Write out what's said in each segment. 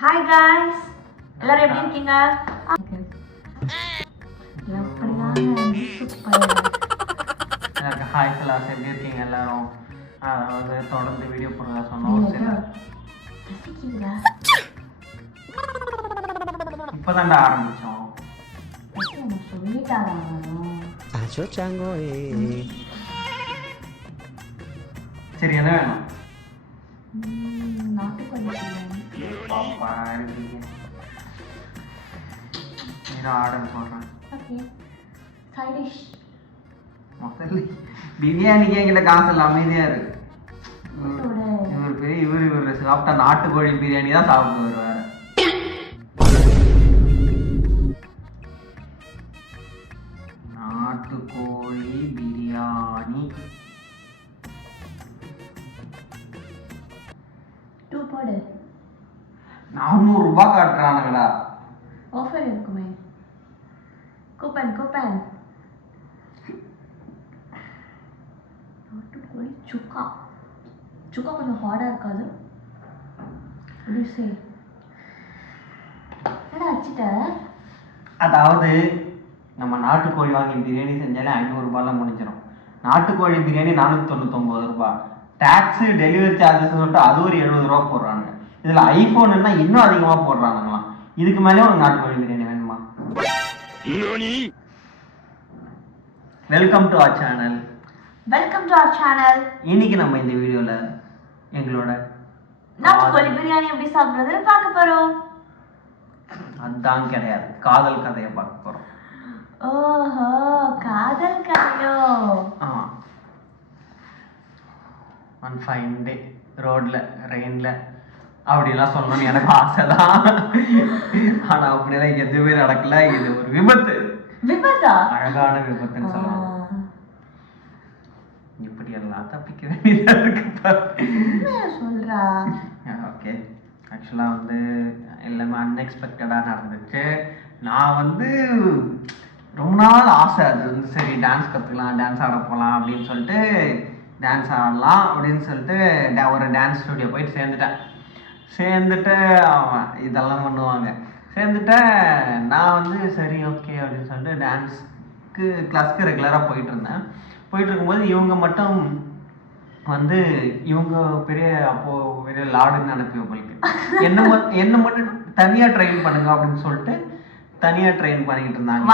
Hi guys, எல்லாரும் எப்படி இருக்கீங்க? ஹாய் கிளாஸ், எப்படி இருக்கீங்க எல்லாரும்? வந்து தொடர்ந்து வீடியோ போடுறதா சொன்னோம். இப்போதான்டா ஆரம்பிச்சோம். சரி, என்ன வேணும்? பாப்பா இருக்கீங்க, ஆர்டர் சொல்றேன். முதல்ல பிரியாணிக்கு என்கிட்ட காசு இல்லை, அமைதியா இருக்கு. இவர் சாப்பிட்டா நாட்டுக்கோழி பிரியாணி தான் சாப்பிட்டு வருவாரு. நாட்டுக்கோழி பிரியாணி 400 ரூபாய் காட்டுறானுங்களா? ஆஃபர் இருக்குமே. கூப்பன் நாட்டுக்கோழி சுக்கா கொஞ்சம் ஹார்டாக இருக்காது. அதாவது நம்ம நாட்டுக்கோழி வாங்கி பிரியாணி செஞ்சாலே 500 ரூபாய்லாம் முடிஞ்சிடும். நாட்டுக்கோழி பிரியாணி 499 ரூபாய். டேக்ஸு, டெலிவரி சார்ஜஸ் சொல்லிட்டு அது ஒரு 70 ரூபா போடுறாங்க. இதில் ஐஃபோன்னா இன்னும் அதிகமாக போடுறானுங்களாம். இதுக்கு மேலே ஒரு நாட்டுக்கோழி பிரியாணி வேணுமா? Welcome to our channel. இன்னைக்கு நம்ம இந்த வீடியோல எங்களோட நாட்டுக்கோழி பிரியாணி எப்படி சாப்பிடுறதுன்னு பார்க்க போறோம். அதான் கிடையாது, காதல் கதையை பார்க்க போறோம். ஓஹோ, காதல் கதையோ? ஆமா. ஒன் ஃபைன் டே ரோட்ல ரெயின்ல அப்படிலாம் சொல்லணும்னு எனக்கு ஆசை தான். ஆனா அப்படியெல்லாம் எதுவுமே நடக்கல. இது ஒரு விபத்தா? அழகான விபத்துன்னு சொல்லலாம். இப்படி எல்லாம் தப்பிக்க வேண்டியதா இருக்கு. சொல்றா. ஓகே, ஆக்சுவலா வந்து எல்லாமே அன்எக்ஸ்பெக்டடா நடந்துச்சு. நான் வந்து ரொம்ப நாள் ஆசை, அது வந்து சரி டான்ஸ் கற்றுக்கலாம், டான்ஸ் ஆட போகலாம் அப்படின்னு சொல்லிட்டு டான்ஸ் ஆடலாம் அப்படின்னு சொல்லிட்டு ஒரு டான்ஸ் ஸ்டுடியோ போயிட்டு சேர்ந்துட்டு அவன் இதெல்லாம் பண்ணுவாங்க. சேர்ந்துட்டேன். நான் வந்து சரி ஓகே அப்படின்னு சொல்லிட்டு டான்ஸ்க்கு கிளாஸ்க்கு ரெகுலராக போயிட்டு இருக்கும்போது இவங்க மட்டும் வந்து இவங்க பெரிய லாடுன்னு அனுப்பி உங்களுக்கு என்ன மட்டும் தனியாக ட்ரெயின் பண்ணுங்க அப்படின்னு சொல்லிட்டு தனியாக ட்ரெயின் பண்ணிக்கிட்டு இருந்தாங்க.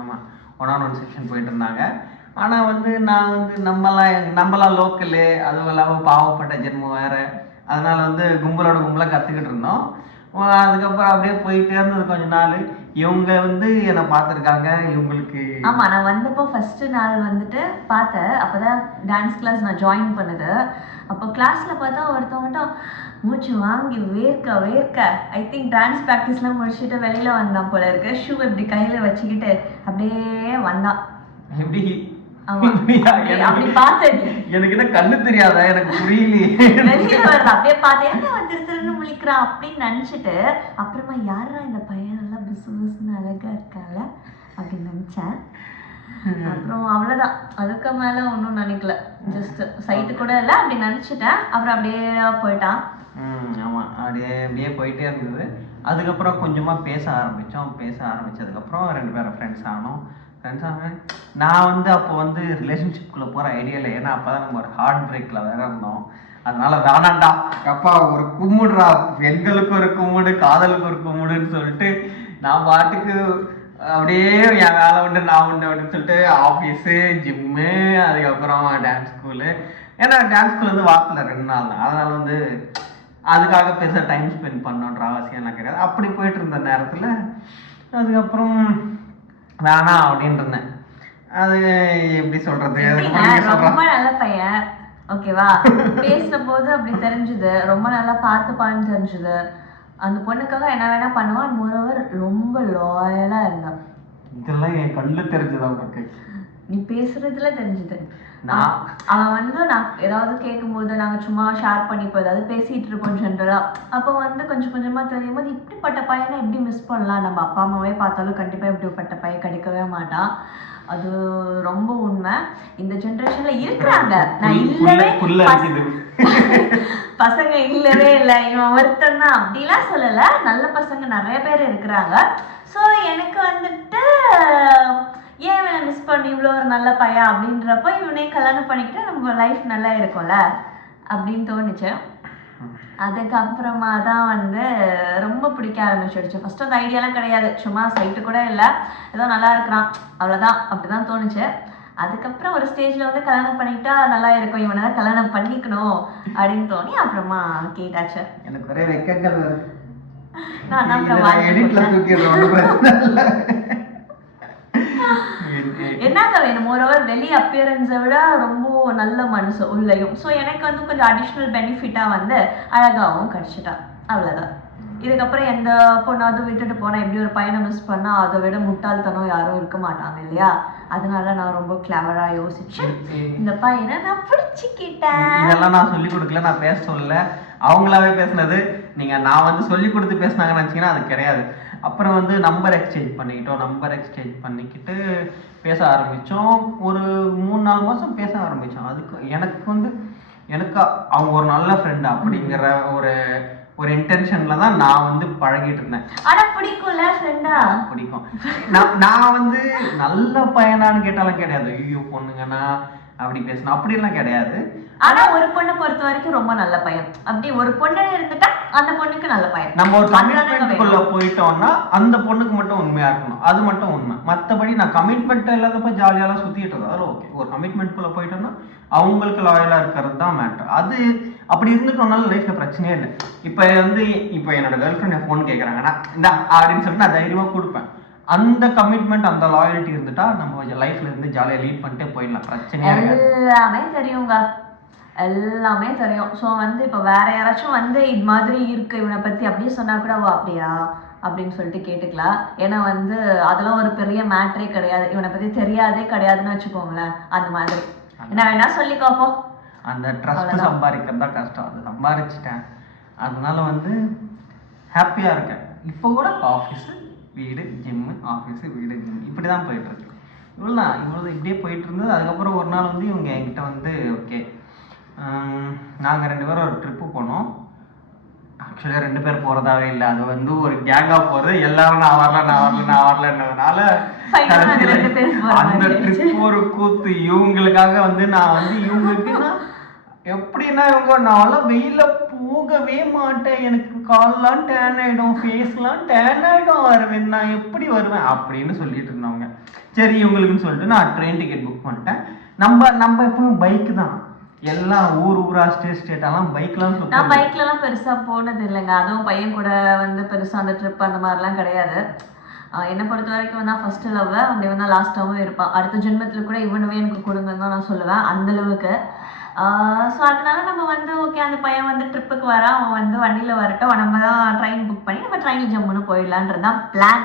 ஆமாம், 1-on-1 செஷன் போயிட்டு இருந்தாங்க. ஆனால் வந்து நான் வந்து நம்மளாம் லோக்கலு, அதுவும் இல்லாமல் பாவப்பட்ட ஜென்மம் வேறு. அதனால வந்து கும்பலாக கற்றுக்கிட்டு இருந்தோம். அதுக்கப்புறம் அப்படியே போயிட்டே இருந்தது கொஞ்ச நாள். இவங்க வந்து என்னை பார்த்துருக்காங்க. இவங்களுக்கு ஆமாம், நான் வந்தப்போ ஃபஸ்ட்டு நாள் வந்துட்டு பார்த்தேன். அப்போ தான் டான்ஸ் கிளாஸ் நான் ஜாயின் பண்ணுது. அப்போ கிளாஸில் பார்த்தா ஒருத்தவங்கள்ட்ட மூச்சு வாங்கி வேர்க்க ஐ திங்க் டான்ஸ் ப்ராக்டிஸ்லாம் முடிச்சுட்டு வெளியில் வந்தான் போல இருக்கு. ஷூ இப்படி கையில் வச்சுக்கிட்டு அப்படியே வந்தான். எப்படி அப்படி பார்த்தேன். எனக்கு என்ன கண்ணு தெரியாதா? எனக்கு புரியலையே. வெளியில வருது, அப்படியே பார்த்தேன். திருன்னு முழிக்கிறான் அப்படின்னு நினைச்சிட்டு அப்புறமா யாரா இந்த பையன் நல்லா புசுன்னு அழகா இருக்கால அப்படின்னு நினைச்சேன். அப்புறம் அவ்வளவுதான், அதுக்கு மேல ஒன்றும் நினைக்கல. ஜஸ்ட் சைட்டு கூட இல்லை, அப்படி நினைச்சிட்டேன். அப்புறம் அப்படியே போயிட்டான். ஆமாம், அப்படியே போயிட்டே இருந்தது. அதுக்கப்புறம் கொஞ்சமாக பேச ஆரம்பித்ததுக்கப்புறம் 2 பேரும் ஃப்ரெண்ட்ஸ் ஆனோம். நான் வந்து அப்போ வந்து ரிலேஷன்ஷிப்குள்ளே போகிற ஐடியாவில், ஏன்னா அப்போ தான் நம்ம ஒரு ஹார்ட் பிரேக்கில் வேற இருந்தோம். அதனால வேணாண்டா அப்பா, ஒரு கும்பிடுறா, பெண்களுக்கு ஒரு கும்பிடு, காதலுக்கு ஒரு கும்பிடுன்னு சொல்லிட்டு நான் பாட்டுக்கு அப்படியே என் வேலை உண்டு நான் உண்டு அப்படின்னு சொல்லிட்டு ஆஃபீஸு, ஜிம்மு, அதுக்கப்புறம் டான்ஸ் ஸ்கூலு. ஏன்னா டான்ஸ் ஸ்கூல் வந்து வாரத்தில் 2 நாள் தான். அதனால வந்து அதுக்காக பெருசாக டைம் ஸ்பெண்ட் பண்ணணுன்ற அவசியம்லாம் கிடையாது. அப்படி போயிட்டு இருந்த நேரத்தில் அதுக்கப்புறம் வேணாம் அப்படின்னு இருந்தேன். அது எப்படி சொல்றது, ரொம்ப நல்ல பையன் ஓகேவா. பேசின போது அப்படி தெரிஞ்சுது, ரொம்ப நல்லா பார்த்துப்பான்னு தெரிஞ்சுது. அந்த பொண்ணுக்காக என்ன வேணா பண்ணுவான். மோரோவர் ரொம்ப லாயலா இருந்தான். இதெல்லாம் என் கண்ணு தெரிஞ்சுதான் உனக்கு? நீ பேசுறதுல தெரிஞ்சுது. அவன் வந்து நான் ஏதாவது கேட்கும்போது நாங்கள் சும்மா ஷேர் பண்ணிப்போம், ஏதாவது பேசிட்டு இருப்போம் ஜென்ரலா. அப்போ வந்து கொஞ்சம் கொஞ்சமா தெரியும் போது இப்படிப்பட்ட பையனை எப்படி மிஸ் பண்ணலாம். நம்ம அப்பா அம்மாவே பார்த்தாலும் கண்டிப்பா இப்படிப்பட்ட பையன் கிடைக்கவே மாட்டான். அது ரொம்ப உண்மை. இந்த ஜென்ரேஷன்ல இருக்கிறாங்க. நான் இல்லவே பசங்க இல்லவே இல்லை, இவன் ஒருத்தன் தான் அப்படிலாம் சொல்லலை. நல்ல பசங்க நிறைய பேர் இருக்கிறாங்க. ஸோ எனக்கு வந்துட்டு ஏன் இவனை மிஸ் பண்ணி இவ்வளோ ஒரு நல்ல பையன் அப்படின்றப்போ இவனே கல்யாணம் பண்ணிக்கிட்டு நம்ம லைஃப் நல்லா இருக்கும்ல அப்படின்னு தோணுச்சு. அதுக்கப்புறமா தான் வந்து ரொம்ப பிடிக்க ஆரம்பிச்சிடுச்சு. ஃபர்ஸ்ட் அந்த ஐடியாலாம் கிடையாது, சும்மா சைட்டு கூட இல்லை, ஏதோ நல்லா இருக்கிறான் அவ்வளோதான், அப்படிதான் தோணுச்சு. அதுக்கப்புறம் ஒரு ஸ்டேஜில் வந்து கல்யாணம் பண்ணிக்கிட்டா நல்லா இருக்கும், இவனை தான் கல்யாணம் பண்ணிக்கணும் அப்படின்னு தோணி அப்புறமா கேட்டாச்சு. எனக்கு ஒரே வெக்கங்கள் நான் அப்புறம் என்னங்க வேணும், மோரோவர் வெளி அப்பியரன்ஸை விட ரொம்ப நல்ல மனசு உள்ளயும். ஸோ எனக்கு வந்து கொஞ்சம் அடிஷ்னல் பெனிஃபிட்டாக வந்து அழகாகவும் கிடச்சிட்டா, அவ்வளோதான். இதுக்கப்புறம் எந்த பொண்ணாவது விட்டுட்டு போனால் எப்படி ஒரு பையனை மிஸ் பண்ணால் அதை விட முட்டாள்தனம் யாரும் இருக்க மாட்டாங்க இல்லையா. அதனால நான் ரொம்ப கிளவராக யோசிச்சு இந்த பையனை நான் பிடிச்சிக்கிட்டேன். இதெல்லாம் நான் சொல்லி கொடுக்கல, நான் பேச சொல்லல, அவங்களாவே பேசுனது. நான் வந்து சொல்லி கொடுத்து பேசினாங்கன்னு நினச்சிங்கன்னா அது கிடையாது. அப்புறம் வந்து நம்பர் எக்ஸ்சேஞ்ச் பண்ணிக்கிட்டு பேச ஆரம்பித்தோம். ஒரு 3-4 மாதம் பேச ஆரம்பித்தோம். அதுக்கு எனக்கு அவங்க ஒரு நல்ல ஃப்ரெண்டு அப்படிங்கிற ஒரு இன்டென்ஷனில் தான் நான் வந்து பழகிட்டு இருந்தேன். ஆனால் பிடிக்கும்ல ஃப்ரெண்டா, பிடிக்கும். நான் வந்து நல்ல பையனான்னு கேட்டாலும் கிடையாது, ஐயோ பொண்ணுங்கண்ணா அப்படி பேசணும் அப்படிலாம் கிடையாது. ஆனா ஒரு பொண்ணை பொறுத்த வரைக்கும் ரொம்ப நல்ல பையன், அப்படி ஒரு பொண்ணு இருந்துட்டா அந்த பொண்ணுக்கு நல்ல பையன். நம்ம ஒரு கமிட்மெண்ட்குள்ள போயிட்டோம்னா அந்த பொண்ணுக்கு மட்டும் உண்மையா இருக்கணும், அது மட்டும் உண்மை. மற்றபடி நான் கமிட்மெண்ட் இல்லாதப்ப ஜாலியாலாம் சுத்திட்டு இருந்தேன், அதில் ஓகே. ஒரு கமிட்மெண்ட்குள்ள போயிட்டோம்னா அவங்களுக்கு லாயலா இருக்கிறது தான் மேட்டர். அது அப்படி இருந்துட்டோம்னால லைஃப்ல பிரச்சனையே இல்லை. இப்போ என்னோட கேர்ள் ஃப்ரெண்ட் என் ஃபோன் கேட்குறாங்கன்னா இந்த அப்படின்னு சொல்லிட்டு நான் தைரியமா கொடுப்பேன். அந்த கமிட்மெண்ட் அந்த லாயல்ட்டி இருந்துட்டா நம்ம லைஃப்ல இருந்து ஜாலியாக லீட் பண்ணிட்டே போயிடலாம், பிரச்சனையே இருக்காது. எல்லாமே தெரியுங்க, எல்லாமே தெரியும். ஸோ வந்து இப்போ வேற யாராச்சும் வந்து இது மாதிரி இருக்கு இவனை பத்தி அப்படியே சொன்னா கூட அப்படியா அப்படின்னு சொல்லிட்டு கேட்டுக்கலாம். ஏன்னா வந்து அதெல்லாம் ஒரு பெரிய மேட்ரே கிடையாது, இவனை பத்தி தெரியாதே கிடையாதுன்னு வச்சுக்கோங்களேன். அந்த மாதிரி என்ன வேணா சொல்லிக்கோப்போ. அந்த ட்ரஸ்ட் சம்பாதிக்கிறது தான் கஷ்டம், அது சம்பாதிச்சிட்டேன். அதனால வந்து ஹாப்பியா இருக்கேன். இப்போ கூட ஆஃபீஸு வீடு ஜிம்மு, ஆஃபீஸு வீடு ஜிம் இப்படி தான் போயிட்டு இருக்கு. இவ்வளோ இப்படியே போயிட்டு இருந்தது. அதுக்கப்புறம் ஒரு நாள் வந்து இவங்க என்கிட்ட வந்து ஓகே நாங்கள் 2 பேரும் ஒரு ட்ரிப்பு போனோம். ஆக்சுவலாக 2 பேர் போகிறதாவே இல்லை, அது வந்து ஒரு கேங்காக போகிறது. எல்லாரும் நான் வரலன்றதுனால அந்த ட்ரிப் ஒரு கூத்து. இவங்களுக்காக வந்து நான் வந்து இவங்களுக்குன்னா எப்படின்னா நான்லாம் வெயில போகவே மாட்டேன், எனக்கு கால்லாம் டேன் ஆகிடும், ஃபேஸ்லாம் டேன் ஆகிடும், அரவிந்த் நான் எப்படி வருவேன் அப்படின்னு சொல்லிட்டு இருந்தவங்க. சரி இவங்களுக்குன்னு சொல்லிட்டு நான் ட்ரெயின் டிக்கெட் புக் பண்ணிட்டேன். நம்ம எப்பவும் பைக்கு தான், எல்லாம் ஊரா ஸ்டேட்டெல்லாம் பைக்லாம். நான் பைக்லலாம் பெருசா போனது இல்லைங்க, அதுவும் பையன் கூட வந்து பெருசா அந்த ட்ரிப் அந்த மாதிரிலாம் கிடையாது. என்னை பொறுத்த வரைக்கும் தான் ஃபர்ஸ்ட் லவ் இவன் தான் லாஸ்ட்டாகவும் இருப்பான். அடுத்த ஜென்மத்தில் கூட இவனவே எனக்கு கொடுங்கன்னு தான் நான் சொல்லுவேன், அந்த அளவுக்கு. ஸோ அதனால நம்ம வந்து ஓகே அந்த பையன் வந்து ட்ரிப்புக்கு வரான், அவன் வந்து வண்டியில் வரட்டும், நம்ம தான் ட்ரெயின் புக் பண்ணி நம்ம ட்ரெயினில் ஜம்முன்னு போயிடலான்றது தான் பிளான்.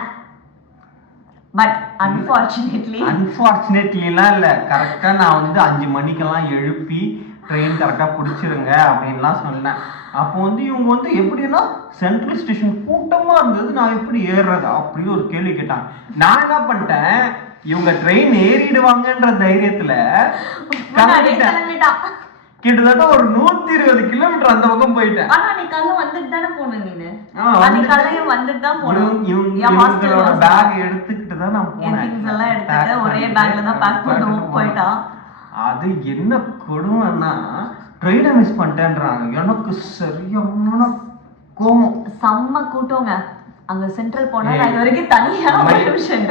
பட் அன்ஃபார்ச்சுனேட்லிலாம் இல்லை, கரெக்டாக நான் வந்து 5 மணிக்கெல்லாம் எழுப்பி ட்ரெயின் கரெக்டாக பிடிச்சிருங்க அப்படின்லாம் சொன்னேன். அப்போ வந்து இவங்க வந்து எப்படின்னா சென்ட்ரல் ஸ்டேஷன் கூட்டமாக இருந்தது, நான் எப்படி ஏறுறது அப்படின்னு ஒரு கேள்வி கேட்டாங்க. நான் என்ன பண்ணிட்டேன், இவங்க ட்ரெயின் ஏறிடுவாங்கன்ற தைரியத்துல கிட்டத்தட்ட ஒரு 120 கிலோமீட்டர் அந்த பக்கம் போயிட்டேன். இவங்களோட பேக் எடுத்துக்கிட்டு தான் நான் போனேன், ஒரே பேக்ல தான் பேக் பண்ணி போயிட்டான். அது என்ன கொடுமைன்னா ட்ரெயினை மிஸ் பண்ணிட்டேன்றாங்க. எனக்கு சரியான கோவம். செம்ம கூட்டங்க அங்க சென்ட்ரல் போனா. நான் இது வரைக்கும் தனியா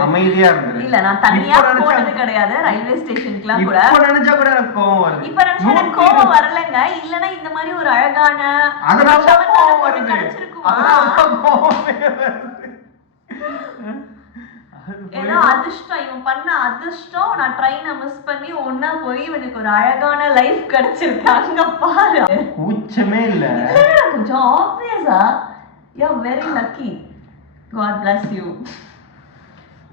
அமைதியா இருந்தது இல்ல, நான் தனியா போனது கிடையாது ரயில்வே ஸ்டேஷனுக்குலாம் கூட. இப்ப நினைச்சா கூட எனக்கு கோவம் வருது. இப்ப நினைச்சா எனக்கு கோவம் வரலங்க, இல்லனா இந்த மாதிரி ஒரு அழகான அதனால கோவம் வருது, அதனால கோவமே வருது. ஏதோ அதிர்ஷ்டம், இவன் பண்ண அதிர்ஷ்டம், நான் ட்ரெயினை மிஸ் பண்ணி ஒன்னா போய் இவனுக்கு ஒரு அழகான லைஃப் கிடைச்சிருக்காங்க பாரு. கூச்சமே இல்ல, கொஞ்சம் ஆப்வியஸா you are very lucky, God bless you.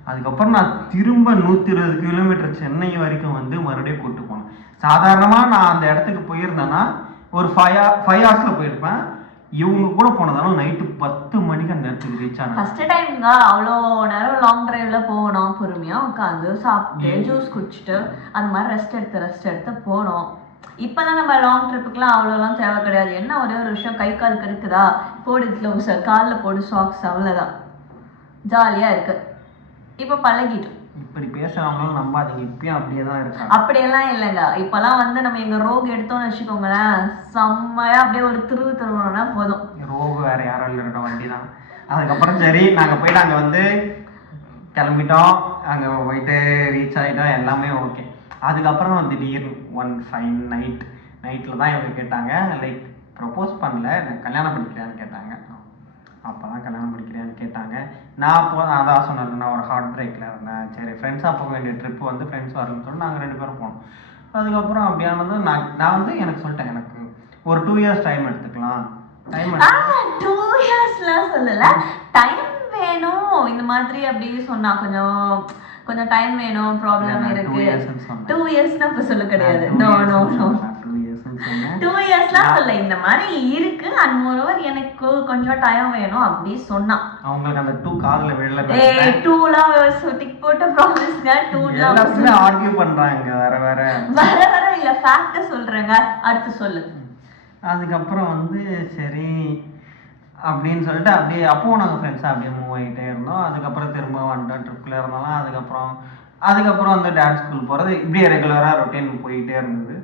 அதுக்கப்புறம் நான் திரும்ப 120 கிலோமீட்டர் சென்னை வரைக்கும் வந்து மறுபடியும் கூட்டு போனேன். சாதாரணமா நான் அந்த இடத்துக்கு போயிருந்தேன்னா ஒரு 5 ஹவர்ஸ்ல போயிருப்பேன். இவங்க கூட போனதால நைட்டு 10 மணிக்கு அந்த இடத்துக்கு ரீச் ஆனேன். ஃபர்ஸ்ட் டைம்ங்க அவ்வளோ நேரம் லாங் டிரைவ்ல போனோம், பொறுமையா உட்காந்து சாப்பிட்டு ஜூஸ் குடிச்சிட்டு அந்த மாதிரி ரெஸ்ட் எடுத்து போனோம். இப்போல்லாம் நம்ம லாங் ட்ரிப்புக்குலாம் அவ்வளோலாம் தேவை கிடையாது. என்ன ஒரே ஒரு விஷயம், கை கால் கெடுக்குதா, போடு க்ளவுஸை, காலில் போடு சாக்ஸ், அவ்வளோதான். ஜாலியாக இருக்கு. இப்போ பழகிட்டோம். இப்படி பேசுறவங்களும் நம்பாதீங்க, இப்பயும் அப்படியே தான் இருக்காங்க. அப்படியெல்லாம் இல்லைங்க. இப்போல்லாம் வந்து நம்ம எங்கள் ரோகு எடுத்தோம்னு வச்சுக்கோங்களேன், செம்மையாக அப்படியே ஒரு திருவுனா போதும். ரோகு வேற யாரும் இல்லைன்ற வண்டி தான். அதுக்கப்புறம் சரி நாங்கள் போயிட்டு அங்கே வந்து கிளம்பிட்டோம், அங்கே போயிட்டு ரீச் ஆகிட்டோம், எல்லாமே ஓகே. அதுக்கப்புறம் திடீர்னு ஒன் ஃபைன் நைட்டில் தான் இவங்க கேட்டாங்க, லைக் ப்ரப்போஸ் பண்ணல, நான் கல்யாணம் பண்ணிக்கிறேன்னு கேட்டாங்க. அப்போ தான் கல்யாணம் பண்ணிக்கிறேன்னு கேட்டாங்க. நான் அதான் சொன்னேன், நான் ஒரு ஹார்ட் பிரேக்கில் இருந்தேன். சரி ஃப்ரெண்ட்ஸாக போக வேண்டிய ட்ரிப்பு வந்து ஃப்ரெண்ட்ஸ் வரலன்னு சொல்லி நாங்கள் 2 பேரும் போனோம். அதுக்கப்புறம் அப்படியானது நான் வந்து எனக்கு சொல்லிட்டேன், எனக்கு ஒரு 2 years டைம் எடுத்துக்கலாம். டைம் 2 yearsலாம் சொல்லலை, டைம் வேணும் இந்த மாதிரி அப்படி சொன்னா. கொஞ்சம் டைம் வேணும், ப்ராப்ளம் இருக்கு. 2 yearsனா இப்போ சொல்ல கிடையாது. நோ 2 yearsலாம் சொல்ல, இந்த மாதிரி இருக்கு அண்ட் மோரோவர் எனக்கு கொஞ்சம் டைம் வேணும் அப்படி சொன்னா. அவங்களுக்கு அந்த 2 காலில் விழல. 2லாம் டிக் போட்ட ப்ராமிஸ்ங்க. 2லாம் ஆர்கியூ பண்றாங்க வர இல்ல, ஃபேக்ட் சொல்றேங்க. அடுத்து சொல்லு. அதுக்கப்புறம் வந்து சரி அப்படின்னு சொல்லிட்டு அப்படியே அப்பவும் நாங்கள் ஃப்ரெண்ட்ஸாக அப்படியே மூவ் ஆகிட்டே இருந்தோம். அதுக்கப்புறம் திரும்ப வந்துட்டோம், ட்ரிப்பில் இருந்தாலும். அதுக்கப்புறம் வந்து டான்ஸ் ஸ்கூல் போகிறது இப்படியே ரெகுலராக ரொட்டீன் போயிட்டே இருந்தது.